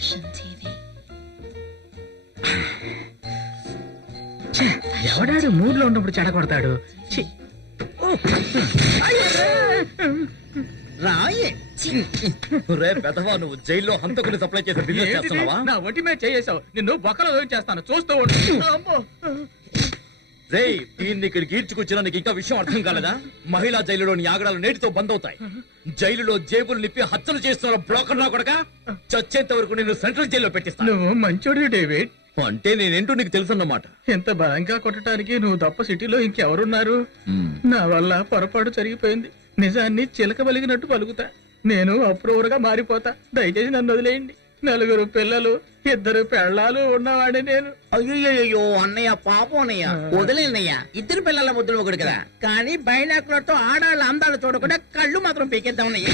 Fashion TV. ఎవడాడు mood లో ఉన్నప్పుడు చెడగొడతాడు. రాయే రే పెదవా, నువ్వు జైల్లో హంతకుని సప్లై చేసే బిజినెస్ చేస్తున్నావా? నా ఒంటి మీద చేసావు, నిన్ను బొక్కలో చేస్తాను, చూస్తూ ఉండు. రే దీన్ని ఇక్కడికి ఈడ్చుకొచ్చినా నీకు ఇంకా విషయం అర్థం కాలేదా? మహిళా జైలులోని ఆగడాలు నేటితో బంద్ అవుతాయి. జైలులో జేబులు నిప్పి హత్యలు చేస్తున్న బ్రోకర్ నా కొడక, చచ్చేంత వరకు నేను సెంట్రల్ జైల్లో పెట్టిస్తాను. నువ్వు మంచోడు డేవిడ్. అంటే నేనేంటో నీకు తెలుసన్నమాట. ఎంత బలంగా కొట్టడానికి నువ్వు తప్ప సిటీలో ఇంకెవరున్నారు? నా వల్ల పొరపాటు జరిగిపోయింది. నిజాన్ని చిలక పలిగినట్టు పలుకుతా. నేను అప్రూవర్గా మారిపోతా. దయచేసి నన్ను వదిలేయండి. 4 పిల్లలు, 2 పెళ్ళాలు ఉన్నవాడి నేను. అయ్యో అన్నయ్య, పాపం అన్నయ్య, వదిలేనయ్యా. 2 పిల్లల ముద్దులు ఒకటి కదా, కానీ బైనాకులర్ తో ఆడాళ్ళ అందాలు చూడకుండా కళ్ళు మాత్రం పీకేద్దామన్నయ్య.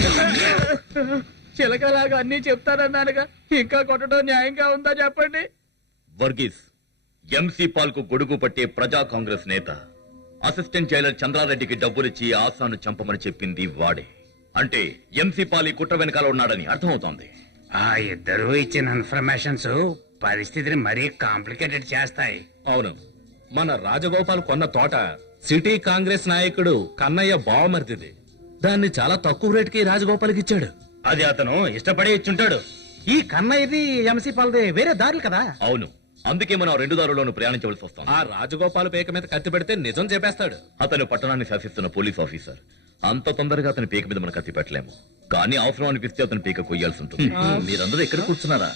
చిలకలాగా అన్ని చెప్తానన్నానుగా, ఇంకా కొట్టడం న్యాయంగా ఉందా చెప్పండి? వర్గీస్ ఎంసీ పాల్ కు గొడుగు పట్టే ప్రజా కాంగ్రెస్ నేత, అసిస్టెంట్ జైలర్ చంద్రారెడ్డికి డబ్బులిచ్చి ఆసాను చంపమని చెప్పింది వాడే. అంటే ఎంసీ పాల్ ఈ కుట్ర వెనకాల ఉన్నాడని అర్థమవుతోంది. ఆ ఇద్దరు ఇచ్చిన ఇన్ఫర్మేషన్స్ పరిస్థితిని మరీ కాంప్లికేటెడ్ చేస్తాయి. అవును, మన రాజగోపాల్ కొన్న తోట సిటీ కాంగ్రెస్ నాయకుడు కన్నయ్య బావమరిదిది. దాన్ని చాలా తక్కువ రేటుకి రాజగోపాల్కి ఇచ్చాడు. అది అతను ఇష్టపడి ఇచ్చుంటాడు. ఈ కన్నయ్యది ఎంసీ పాల్దే వేరే దారులు కదా. అవును, అందుకే మనం 2 దారుల్లోనూ ప్రయాణించవలసి వస్తాం. ఆ రాజగోపాల్ పేక మీద కత్తి పెడితే నిజం చెప్పేస్తాడు. అతను పట్టణాన్ని శాసిస్తున్న పోలీస్ ఆఫీసర్. అంత తొందరగా అతని పీక మీద మనం కత్తి పెట్టలేము. కానీ అవసరం అనిపిస్తే అతని పీక కొయ్యాల్సి ఉంటుంది. మీరందరూ ఎక్కడ కూర్చున్నారా?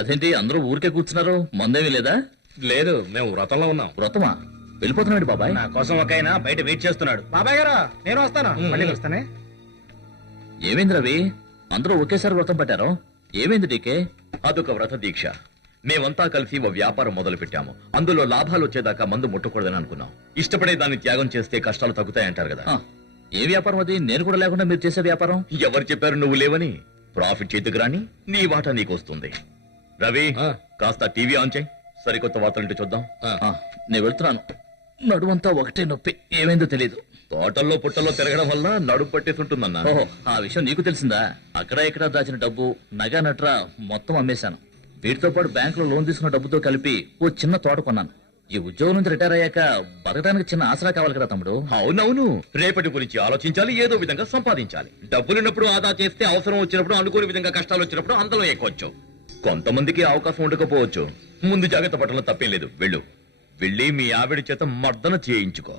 అదేంటి అందరూ ఊరికే కూర్చున్నారు? మందేమీ లేదా? లేదు, మేము వ్రతంలో ఉన్నాం. వ్రతమా? వెళ్ళిపోతున్నాడు బాబాయ్. నా కోసం ఒక ఆయన బయట వెయిట్ చేస్తున్నాడు. బాబాయ్ గారు, నేను వస్తాను. మళ్ళీ వస్తానే. ఏమైంది రవి, అందరూ ఒకేసారి వ్రతం పట్టారు? ఏమైంది డీకే? అదొక వ్రత దీక్ష. మేమంతా కలిసి ఓ వ్యాపారం మొదలు పెట్టాము. అందులో లాభాలు వచ్చేదాకా మందు ముట్టకూడదని అనుకున్నాం. ఇష్టపడే దాన్ని త్యాగం చేస్తే కష్టాలు తగ్గుతాయంటారు కదా. ఏ వ్యాపారం అది? నేను కూడా లేకుండా మీరు చేసే వ్యాపారం? ఎవరు చెప్పారు నువ్వు లేవని? ప్రాఫిట్ చేతికి రాని నీ వాటా నీకు వస్తుంది. రవి, కాస్త టీవీ ఆన్ చేయి, సరికొత్త వార్తలుంటే చూద్దాం. నేను వెళ్తున్నాను. నడువంతా ఒకటే నొప్పి, ఏమైందో తెలీదు. తోటల్లో పుట్టల్లో తిరగడం వల్ల నడుపు పట్టేసి ఉంటుందన్నా. ఓహో, ఆ విషయం నీకు తెలిసిందా? అక్కడ ఇక్కడ దాచిన డబ్బు, నగ నట్రా మొత్తం అమ్మేశాను. వీటితో పాటు బ్యాంకులో లోన్ తీసుకున్న డబ్బుతో కలిపి ఓ చిన్న తోట కొన్నాను. ఈ ఉద్యోగం నుంచి రిటైర్ అయ్యాక బతకడానికి చిన్న ఆసరా కావాలి కదా తమ్ముడు. అవునవును, రేపటి గురించి ఆలోచించాలి, ఏదో విధంగా సంపాదించాలి. డబ్బులున్నప్పుడు ఆదా చేస్తే అవసరం వచ్చినప్పుడు, అనుకోని విధంగా కష్టాలు వచ్చినప్పుడు అందులో ఎక్కొచ్చు. కొంతమందికి అవకాశం ఉండకపోవచ్చు. ముందు జాగ్రత్త పట్టడంలో తప్పేం లేదు. వెళ్ళు, వెళ్ళి మీ ఆవిడ చేత మర్దన చేయించుకో.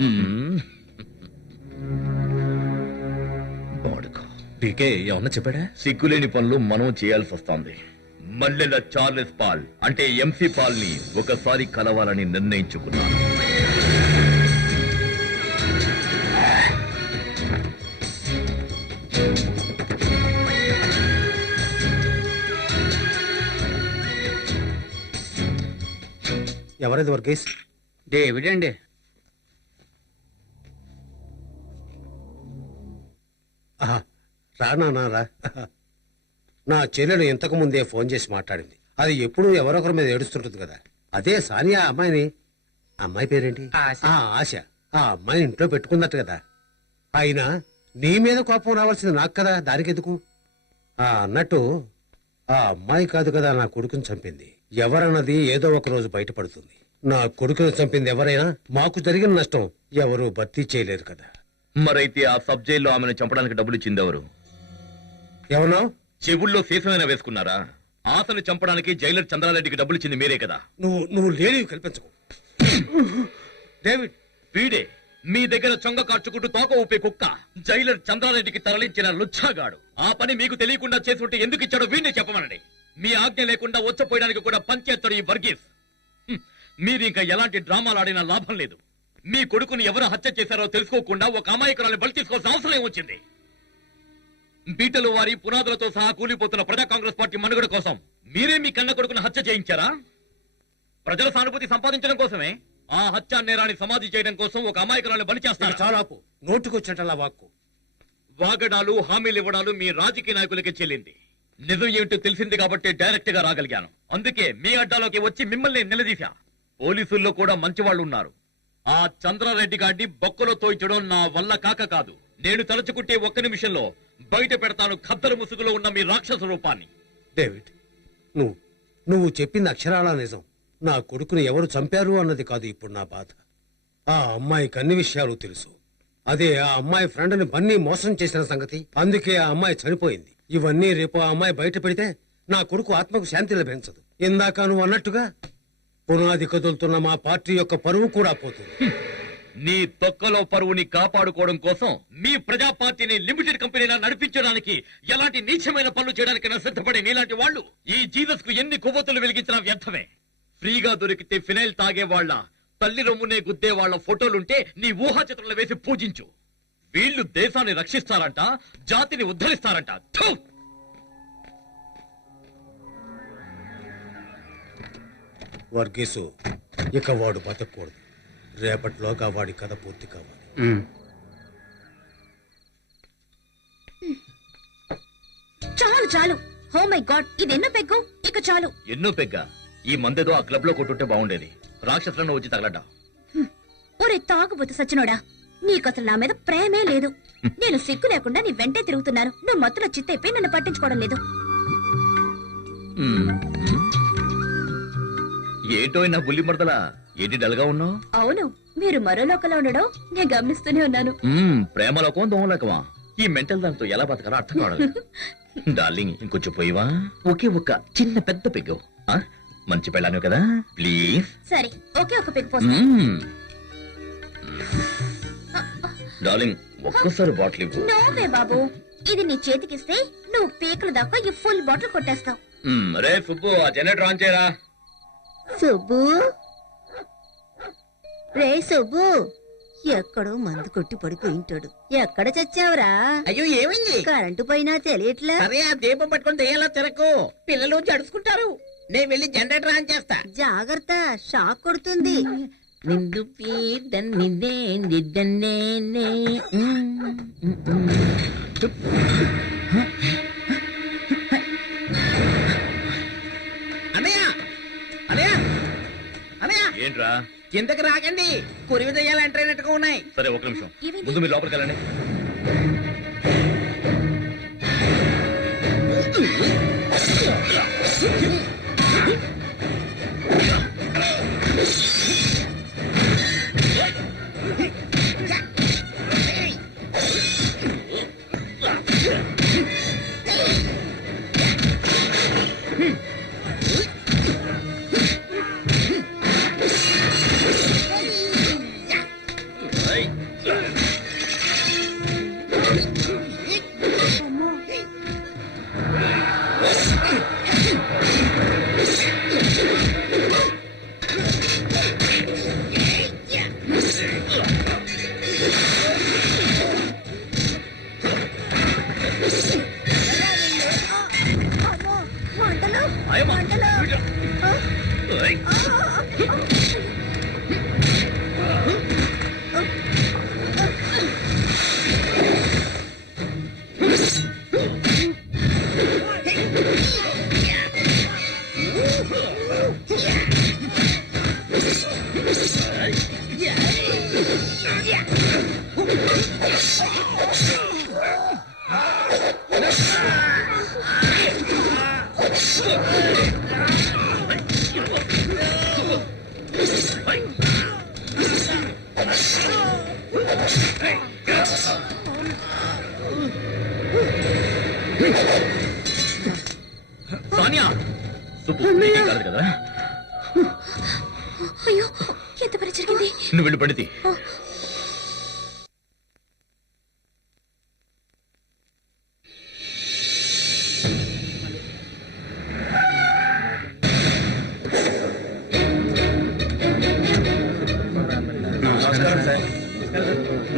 డీకే ఏమన్నా చెప్పాడా? సిగ్గులేని పనులు మనం చేయాల్సి వస్తోంది. మల్లెల చార్లెస్ పాల్ అంటే ఎంసీ పాల్ ని ఒకసారి కలవాలని నిర్ణయించుకున్నాను. ఎవరిది వర్గీస్? డేవిడ్ అండి. రా. నా చెల్లెలు ఇంతకు ముందే ఫోన్ చేసి మాట్లాడింది. అది ఎప్పుడూ ఎవరొకరి మీద ఏడుస్తుంటుంది కదా. అదే సానియా అమ్మాయిని. అమ్మాయి పేరేంటి? ఆశ. ఆ అమ్మాయిని ఇంట్లో పెట్టుకుందట కదా. అయినా నీ మీద కోపం రావాల్సింది నాకు కదా, దానికెందుకు? అన్నట్టు ఆ అమ్మాయి కాదు కదా నా కొడుకుని చంపింది. ఎవరన్నది ఏదో ఒక రోజు బయటపడుతుంది. నా కొడుకుని చంపింది ఎవరైనా మాకు జరిగిన నష్టం ఎవరు భర్తీ చేయలేరు కదా. మరైతే ఆ సబ్ జైల్లో ఆమెను చంపడానికి డబ్బులు ఇచ్చింది ఎవరు? ఎవరో చెవుల్లో శేషమైనా వేసుకున్నారా? ఆశను చంపడానికి జైలర్ చంద్రారెడ్డికి డబ్బులు ఇచ్చింది మీరే కదా. నువ్వు లేనివి కల్పించకు డేవిడ్. వీడే మీ దగ్గర చొంగ కార్చుకుంటూ తోక ఊపే కుక్క జైలర్ చంద్రారెడ్డికి తరలించిన లుచ్చాగాడు. ఆ పని మీకు తెలియకుండా చేసుకుంటే ఎందుకు ఇచ్చాడో వీడినే చెప్పమనండి. మీ ఆజ్ఞ లేకుండా వచ్చపోయడానికి కూడా పంచేస్తాడు ఈ వర్గీస్. మీరు ఇంకా ఎలాంటి డ్రామాలు ఆడినా లాభం లేదు. మీ కొడుకుని ఎవరు హత్య చేశారో తెలుసుకోకుండా ఒక అమాయకురాలు బలి తీసుకోవాల్సిన అవసరం వచ్చింది. బీటలు వారి పునాదులతో సహా కూలిపోతున్న ప్రజా కాంగ్రెస్ పార్టీ మనుగడ కోసం మీరే మీ కన్న కొడుకును హత్య చేయించారా? ప్రజల సానుభూతి సంపాదించడం కోసమే ఆ హత్యా నేరాన్ని సమాధి చేయడం కోసం ఒక అమాయకురాలు బలి చేస్తారు. చాలాపు నోటుకొచ్చేటలా వాక్కు. వాగడాలు, హామీలు ఇవ్వడాలు మీ రాజకీయ నాయకులకే చెల్లింది. నిజం ఏమిటో తెలిసింది కాబట్టి డైరెక్ట్ గా రాగలిగాను. అందుకే మీ అడ్డాలోకి వచ్చి మిమ్మల్ని నిలదీశా. పోలీసుల్లో కూడా మంచి వాళ్ళు ఉన్నారు. ఆ చంద్రారెడ్డి గారిని బొక్కలో తోయించడం నా వల్ల కాదు. నేను తలుచుకుంటే ఒక్క నిమిషంలో బయట పెడతాను ఖద్దరు ముసుగులో ఉన్న మీ రాక్షస రూపాన్ని. డేవిడ్, నువ్వు చెప్పింది అక్షరాలా నిజం. నా కొడుకుని ఎవరు చంపారు అన్నది కాదు ఇప్పుడు నా బాధ. ఆ అమ్మాయికి అన్ని విషయాలు తెలుసు. అదే ఆ అమ్మాయి ఫ్రెండ్ని బన్నీ మోసం చేసిన సంగతి. అందుకే ఆ అమ్మాయి చనిపోయింది. ఇవన్నీ రేపు ఆ అమ్మాయి బయట పెడితే నా కొడుకు ఆత్మకు శాంతి లభించదు. ఇందాక నువ్వు అన్నట్టుగా పునాది కదులుతున్న మా పార్టీ యొక్క పరువు కూడా పోతుంది. నీ తొక్కలో పరువుని కాపాడుకోవడం కోసం మీ ప్రజా పార్టీని లిమిటెడ్ కంపెనీలా నడిపించడానికి ఎలాంటి నీచమైన పనులు చేయడానికి సిద్ధపడే నీలాంటి వాళ్ళు ఈ జీసస్ కు ఎన్ని కొవ్వొత్తులు వెలిగించినా వ్యర్థమే. ఫ్రీగా దొరికితే ఫినైల్ తాగే వాళ్ళ తల్లి రొమ్మునే గుద్దే వాళ్ళ ఫోటోలుంటే నీ ఊహా చిత్రంలో వేసి పూజించు. వీళ్ళు దేశాన్ని రక్షిస్తారంట, జాతిని ఉద్ధరిస్తారంట. థు! వర్గీసు, ఇక వాడు బతకూడదు. రేపటిలోగా వాడి కథ పూర్తి కావాలి. చాలు చాలు. ఓ మై గాడ్, ఇది ఎన్నో పెగ్గు. ఇక చాలు. ఎన్నో పెగ్గ. ఈ మందేదో ఆ క్లబ్ లో కొట్టుంటే బాగుండేది. రాక్షసులను వచ్చి తగలడ్డా. ఒరే తాగుబోతు సచ్చినోడా, నీకసలు నా మీద ప్రేమే లేదు. నేను సిగ్గు లేకుండా నీ వెంటే తిరుగుతున్నాను. నువ్వు మత్తులో చిత్తైపోయి నన్ను పట్టించుకోవడం లేదు. ఏంటో నా బుల్లి మరదలా, ఏంటి డల్గా ఉన్నావు? అవును, మీరు మరో లోకంలో ఉండడం నేను గమనిస్తూనే ఉన్నాను. ప్రేమలోకం దోమలోకమా? ఈ మెంటల్ దాంతో ఎలా బతకాలో అర్థం కావడం. డార్లింగ్, ఇంకొంచెం పోయివా? ఒకే ఒక్క చిన్న పెద్ద పెగ్గు. మంచి పెళ్ళాను కదా, ప్లీజ్. సరే, ఒకే ఒక పెగ్గు పోస్తా. డార్లింగ్, ఒక్కసారి బాటిల్ ఇవ్వు. నోవే బాబు, ఇది నీ చేతికిస్తే నువ్వు పీకల దాకా ఈ ఫుల్ బాటిల్ కొట్టేస్తావు. రే సుబ్బు, ఆ జనరేటర్ ఆన్ చేయరా. సుబ్బు, రే సుబ్బు, ఎక్కడో మందు కొట్టి పడిపోయింటాడు. ఎక్కడ చచ్చావురా? అయ్యో ఏమైంది? కరెంటు పోయినా తెలియట్లే. అరే ఆ దీపం పట్టుకొని దెయ్యాలా తిరకు, పిల్లలు జడుచుకుంటారు. నేను వెళ్ళి జనరేటర్ ఆన్ చేస్తా. జాగ్రత్త, షాక్ కొడుతుంది. నిండు పీదన్నిదే నిద్దన్నేనే. అన్నయ్య, అన్నయ్య, అన్నయ్య, ఏంట్రా? కిందకి రాకండి, కురివి దెయ్యాలు ఎంటర్ అయినట్టుగా ఉన్నాయి. సరే, ఒక నిమిషం. ఏమైంది? ముందు మీరు లోపలికి వెళ్ళండి. మంటలు, ఆయమ్మ. మంటలు. ఏయ్. సానియా, సుబ్బు, నీకేం కాదు కదా? అయ్యో, ఎంత పని జరిగింది. నువ్వు వెళ్ళి పడితే.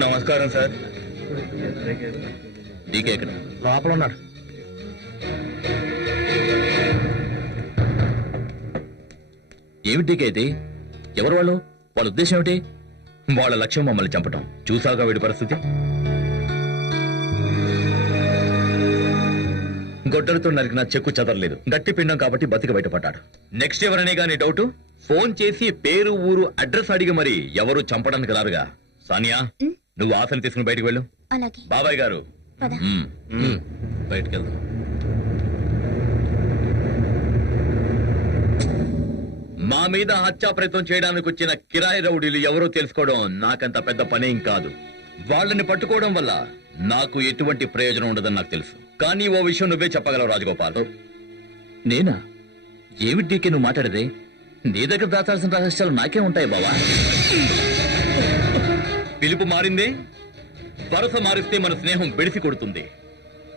నమస్కారం సార్. డీకే ఎక్కడ? లోపల ఉన్నాడు. ఏమిటి డీకే ఇది? ఎవరు వాళ్ళు? వాళ్ళ ఉద్దేశం ఏమిటి? వాళ్ళ లక్ష్యం మమ్మల్ని చంపటం. చూసాగా వీడి పరిస్థితి. గొడ్డలతో నరికిన చెక్కు చెదరలేదు. గట్టి పిండం కాబట్టి బతికి బయటపడ్డాడు. నెక్స్ట్ ఎవరనే గానీ డౌట్? ఫోన్ చేసి పేరు, ఊరు, అడ్రస్ అడిగి మరి ఎవరు చంపడానికి రారుగా. సానియా, నువ్వు ఆశని తీసుకుని బయటికి వెళ్ళు. అలాగే బాబాయ్ గారు పద. బయటికి వెళ్దాం. మా మీద హత్యా ప్రయత్నం చేయడానికి వచ్చిన కిరాయి రౌడీలు ఎవరో తెలుసుకోవడం నాకంత పెద్ద పనేం కాదు. వాళ్ళని పట్టుకోవడం వల్ల నాకు ఎటువంటి ప్రయోజనం ఉండదని నాకు తెలుసు. కానీ ఓ విషయం నువ్వే చెప్పగలవు రాజగోపాల్. నేనా? ఏమిటి డీకే నువ్వు మాట్లాడేది? నీ దగ్గర దాచాల్సిన రహస్యాలు నాకే ఉంటాయి బావా. పిలుపు మారింది, వరుస మారిస్తే మన స్నేహం బెడిసి కొడుతుంది.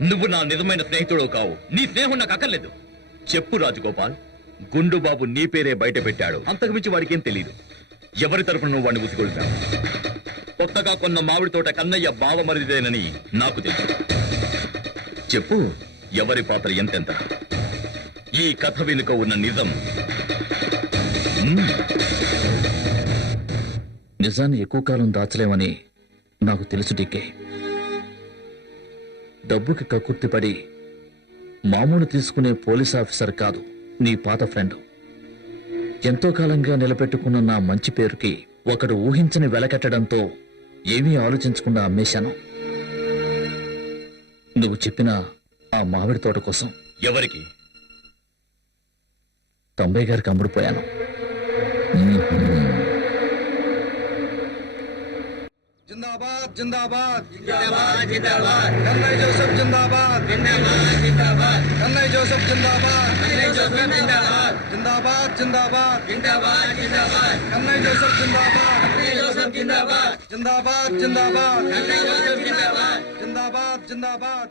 నువ్వు నా నిజమైన స్నేహితుడు కావు. నీ స్నేహం నాకు అక్కర్లేదు. చెప్పు రాజగోపాల్, గుండు బాబు నీ పేరే బయట పెట్టాడు, అంతకు మించి వాడికేం తెలియదు. ఎవరి తరపున నువ్వు వాడిని ఉసిగొల్పావు? కొత్తగా కొన్న మామిడి తోట కన్నయ్య బావమరిదేనని నాకు తెలుసు. చెప్పు, ఎవరి పాత్ర ఎంతెంత? ఈ కథ వెనుక ఉన్న నిజం. నిజాన్ని ఎక్కువ కాలం దాచలేమని నాకు తెలుసు డీకే. డబ్బుకి కక్కుర్తిపడి మామూలు తీసుకునే పోలీస్ ఆఫీసర్ కాదు నీ పాత ఫ్రెండ్. ఎంతో కాలంగా నిలబెట్టుకున్న నా మంచి పేరుకి ఒకడు ఊహించని వెలకట్టడంతో ఏమీ ఆలోచించకుండా అమ్మేశాను. నువ్వు చెప్పిన ఆ మామిడి తోట కోసం. ఎవరికి? తొంభై గారికి అమ్ముడుపోయాను. जिंदाबाद जिंदाबाद जिंदाबाद जिंदाबाद कन्नई जोसेफ जिंदाबाद जिंदाबाद जिंदाबाद कन्नई जोसेफ जिंदाबाद कन्नई जोसेफ जिंदाबाद जिंदाबाद जिंदाबाद जिंदाबाद जिंदाबाद कन्नई जोसेफ जिंदाबाद कन्नई जोसेफ जिंदाबाद जिंदाबाद जिंदाबाद कन्नई जोसेफ जिंदाबाद जिंदाबाद जिंदाबाद